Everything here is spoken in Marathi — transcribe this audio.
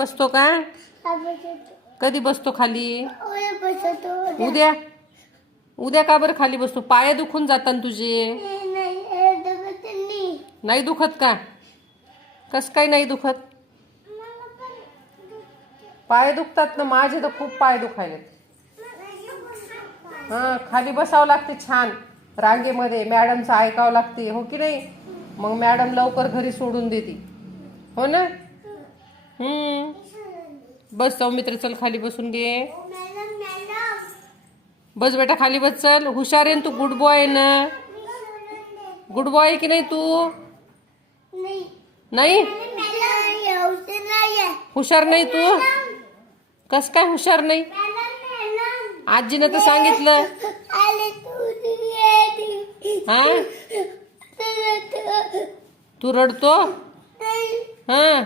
बसतो का? कधी बसतो खाली? उद्या. उद्या का बरं खाली बसतो? पाय दुखून जातात तुझे. नाही दुखत का? कस काय नाही दुखत? पाय दुखतात ना, माझे तर खूप पाय दुखायलेत. हा, खाली बसावं लागते छान रांगेमध्ये. मॅडमचं ऐकावं लागते, हो की नाही? मग मॅडम लवकर घरी सोडून देते, हो ना? बस सौमित्र, चल खाली बसून घे. बस बेटा, खाली बस, चल. हुशार आहे तू, गुड बॉय ना? गुड बॉय आहे की नाही तू? नाही हुशार नाही तू? कस काय हुशार नाही? आजीनं तर सांगितलं. हा, तू रडतो? हा.